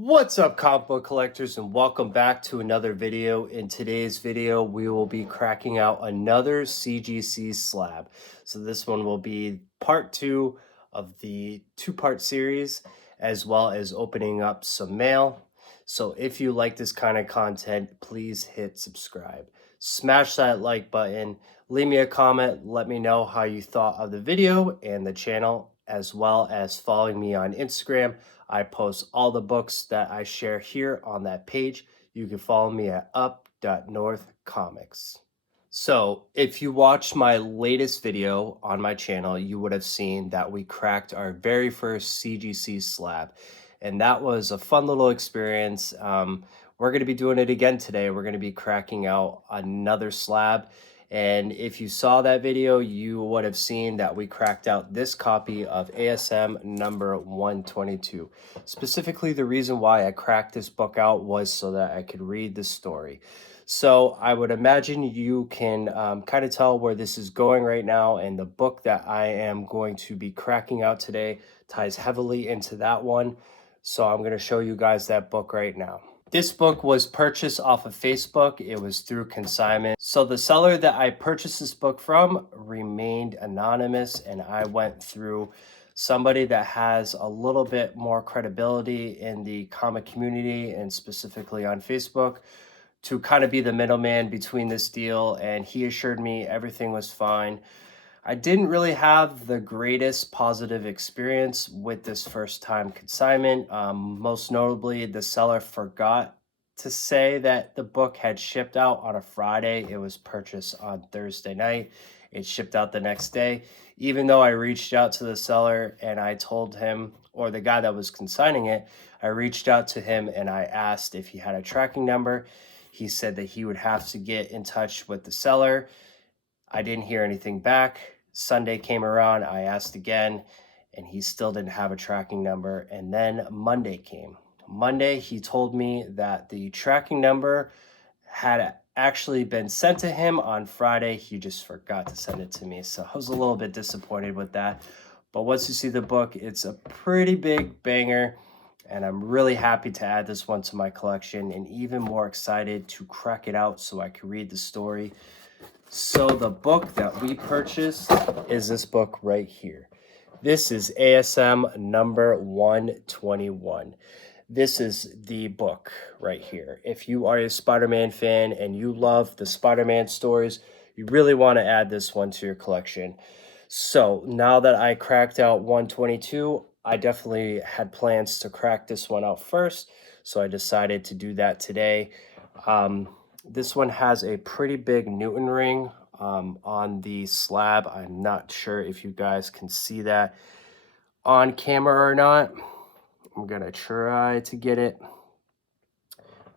What's up, comic book collectors, and welcome back to another video. In today's video, we will be cracking out another CGC slab. So this one will be part 2 of the two-part series, as well as opening up some mail. So if you like this kind of content, please hit subscribe. Smash that like button, leave me a comment, let me know how you thought of the video and the channel, as well as following me on Instagram. I post all the books that I share here on that page. You can follow me at Up.NorthComics. So if you watched my latest video on my channel, you would have seen that we cracked our very first CGC slab. And that was a fun little experience. We're going to be doing it again today. We're going to be cracking out another slab. And if you saw that video, you would have seen that we cracked out this copy of ASM number 122. Specifically, the reason why I cracked this book out was so that I could read the story. So I would imagine you can kind of tell where this is going right now, and the book that I am going to be cracking out today ties heavily into that one. So I'm going to show you guys that book right now. This book was purchased off of Facebook. It was through consignment. So the seller that I purchased this book from remained anonymous, and I went through somebody that has a little bit more credibility in the comic community and specifically on Facebook to kind of be the middleman between this deal, and he assured me everything was fine. I didn't really have the greatest positive experience with this first time consignment. Most notably, the seller forgot to say that the book had shipped out on a Friday. It was purchased on Thursday night. It shipped out the next day. Even though I reached out to the seller and I told him, or the guy that was consigning it, I reached out to him and I asked if he had a tracking number. He said that he would have to get in touch with the seller. I didn't hear anything back. Sunday came around, I asked again, and he still didn't have a tracking number. And then Monday came. Monday, he told me that the tracking number had actually been sent to him on Friday. He just forgot to send it to me. So I was a little bit disappointed with that. But once you see the book, it's a pretty big banger. And I'm really happy to add this one to my collection, and even more excited to crack it out so I can read the story. So the book that we purchased is this book right here. This is ASM number 121. This is the book right here. If you are a Spider-Man fan and you love the Spider-Man stories, you really want to add this one to your collection. So now that I cracked out 122, I definitely had plans to crack this one out first. So I decided to do that today. This one has a pretty big Newton ring on the slab. I'm not sure if you guys can see that on camera or not. I'm gonna try to get it,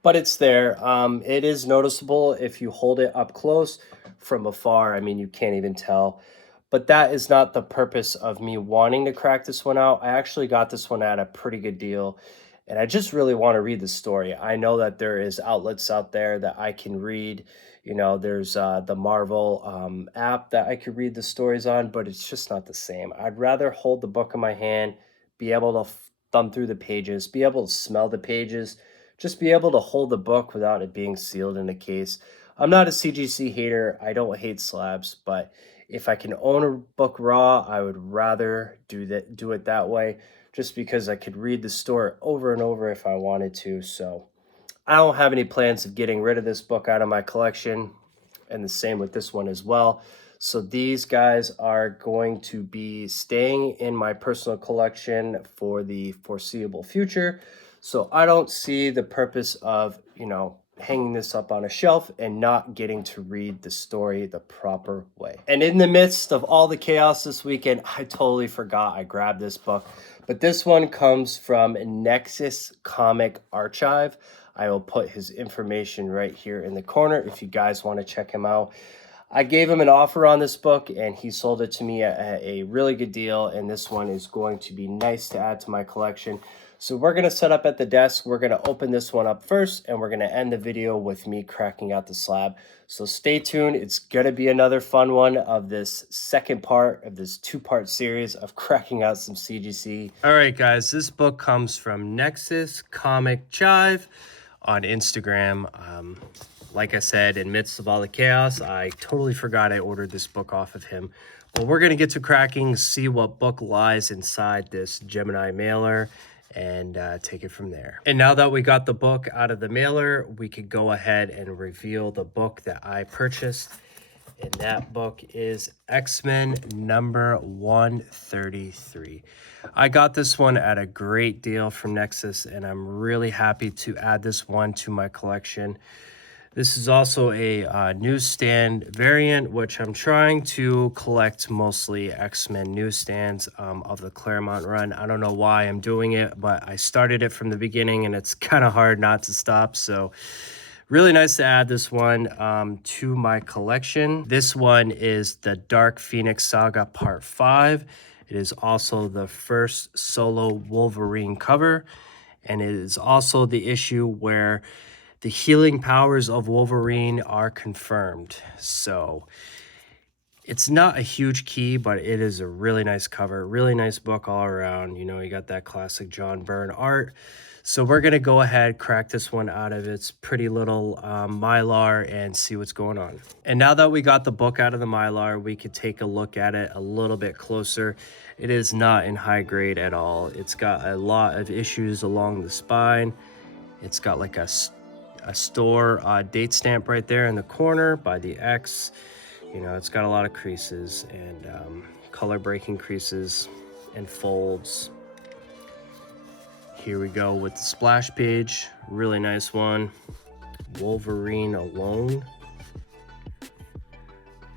but it's there. It is noticeable if you hold it up close. From afar, I mean, you can't even tell. But that is not the purpose of me wanting to crack this one out. I actually got this one at a pretty good deal, and I just really want to read the story. I know that there is outlets out there that I can read. You know, there's the Marvel app that I could read the stories on, but it's just not the same. I'd rather hold the book in my hand, be able to thumb through the pages, be able to smell the pages, just be able to hold the book without it being sealed in a case. I'm not a CGC hater. I don't hate slabs, but if I can own a book raw, I would rather do it that way, just because I could read the story over and over if I wanted to. So I don't have any plans of getting rid of this book out of my collection, and the same with this one as well. So these guys are going to be staying in my personal collection for the foreseeable future. So I don't see the purpose of, hanging this up on a shelf and not getting to read the story the proper way. And in the midst of all the chaos this weekend, I totally forgot I grabbed this book. But this one comes from Nexus Comic Archive. I will put his information right here in the corner if you guys want to check him out. I gave him an offer on this book and he sold it to me at a really good deal, and this one is going to be nice to add to my collection. So we're going to set up at the desk. We're going to open this one up first, and we're going to end the video with me cracking out the slab. So stay tuned. It's going to be another fun one of this second part of this two-part series of cracking out some CGC. All right, guys, this book comes from Nexus Comic Jive on Instagram. Like I said, in midst of all the chaos, I totally forgot I ordered this book off of him. But we're going to get to cracking, see what book lies inside this Gemini mailer, and take it from there. And now that we got the book out of the mailer, we could go ahead and reveal the book that I purchased. And that book is X-Men number 133. I got this one at a great deal from Nexus, and I'm really happy to add this one to my collection. This is also a newsstand variant, which I'm trying to collect mostly X-Men newsstands of the Claremont run. I don't know why I'm doing it, but I started it from the beginning and it's kind of hard not to stop. So really nice to add this one to my collection. This one is the Dark Phoenix Saga Part 5. It is also the first solo Wolverine cover, and it is also the issue where the healing powers of Wolverine are confirmed. So it's not a huge key, but it is a really nice cover, really nice book all around. You know, you got that classic John Byrne art. So we're going to go ahead, crack this one out of its pretty little Mylar and see what's going on. And now that we got the book out of the Mylar, we could take a look at it a little bit closer. It is not in high grade at all. It's got a lot of issues along the spine. It's got like a store date stamp right there in the corner by the X. You know, it's got a lot of creases and color breaking creases and folds. Here we go with the splash page. Really nice one. Wolverine alone.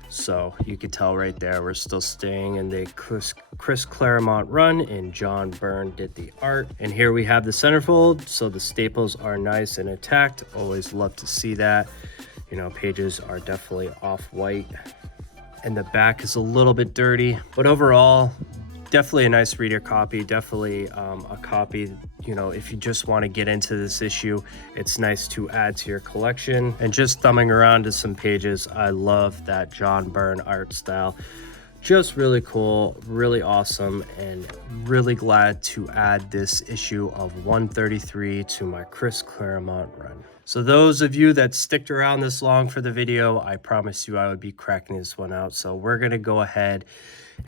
So you could tell right there we're still staying in the Chris Claremont run, and John Byrne did the art. And here we have the centerfold, so the staples are nice and intact. Always love to see that. You know, pages are definitely off-white, and the back is a little bit dirty, but overall definitely a nice reader copy. Definitely a copy, you know, if you just want to get into this issue, it's nice to add to your collection. And just thumbing around to some pages, I love that John Byrne art style. Just really cool, really awesome, and really glad to add this issue of 133 to my Chris Claremont run. So those of you that sticked around this long for the video, I promised you I would be cracking this one out. So we're gonna go ahead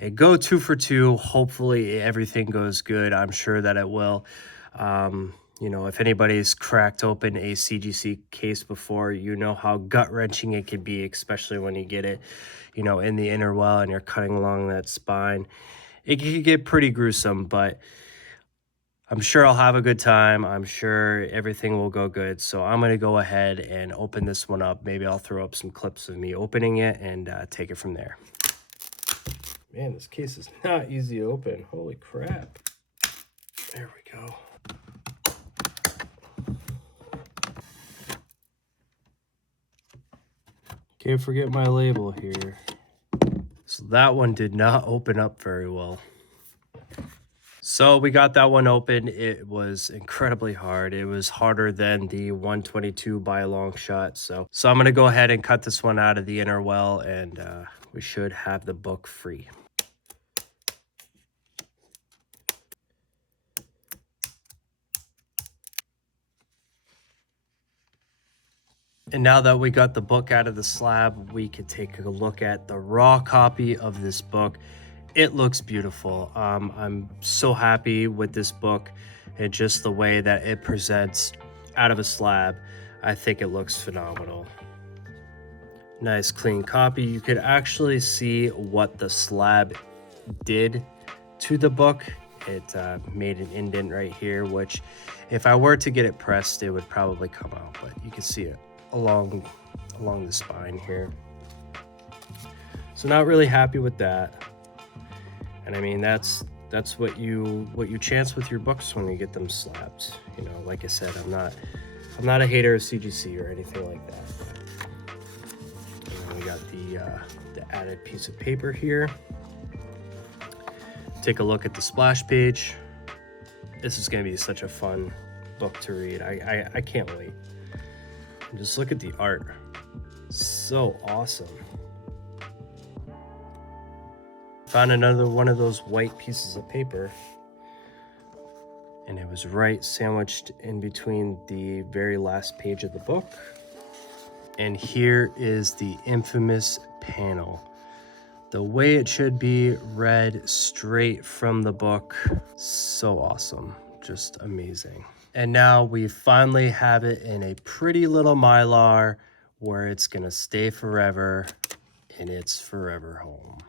and go 2 for 2. Hopefully everything goes good. I'm sure that it will. You know, if anybody's cracked open a CGC case before, you know how gut-wrenching it can be, especially when you get it, you know, in the inner well and you're cutting along that spine. It can get pretty gruesome, but I'm sure I'll have a good time. I'm sure everything will go good. So I'm going to go ahead and open this one up. Maybe I'll throw up some clips of me opening it and take it from there. Man, this case is not easy to open. Holy crap. There we go. Can't forget my label here. So that one did not open up very well. So we got that one open. It was incredibly hard. It was harder than the 122 by a long shot. So I'm going to go ahead and cut this one out of the inner well, and we should have the book free. And now that we got the book out of the slab, we could take a look at the raw copy of this book. It looks beautiful. I'm so happy with this book and just the way that it presents out of a slab. I think it looks phenomenal. Nice clean copy. You could actually see what the slab did to the book. It made an indent right here, which if I were to get it pressed, it would probably come out, but you can see it along the spine here. So not really happy with that. And I mean, that's what you chance with your books when you get them slabbed. You know, like I said, I'm not a hater of CGC or anything like that. You know, we got the added piece of paper here. Take a look at the splash page. This is going to be such a fun book to read. I can't wait. And just look at the art. So awesome. Found another one of those white pieces of paper, and it was right sandwiched in between the very last page of the book. And here is the infamous panel. The way it should be, read straight from the book. So awesome, just amazing. And now we finally have it in a pretty little Mylar where it's gonna stay forever in its forever home.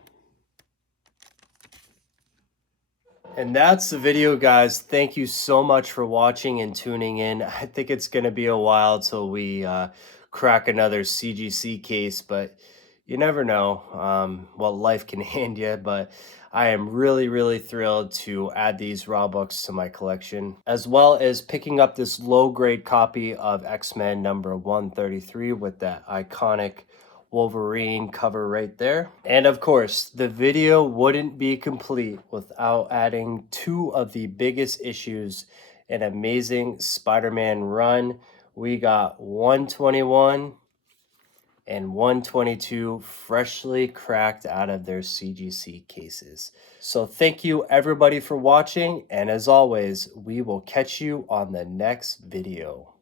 And that's the video, guys. Thank you so much for watching and tuning in. I think it's going to be a while till we crack another CGC case, but you never know what life can hand you. But I am really, really thrilled to add these raw books to my collection, as well as picking up this low-grade copy of X-Men number 133 with that iconic Wolverine cover right there. And of course, the video wouldn't be complete without adding two of the biggest issues in Amazing Spider-Man run. We got 121 and 122 freshly cracked out of their CGC cases. So thank you everybody for watching, and as always, we will catch you on the next video.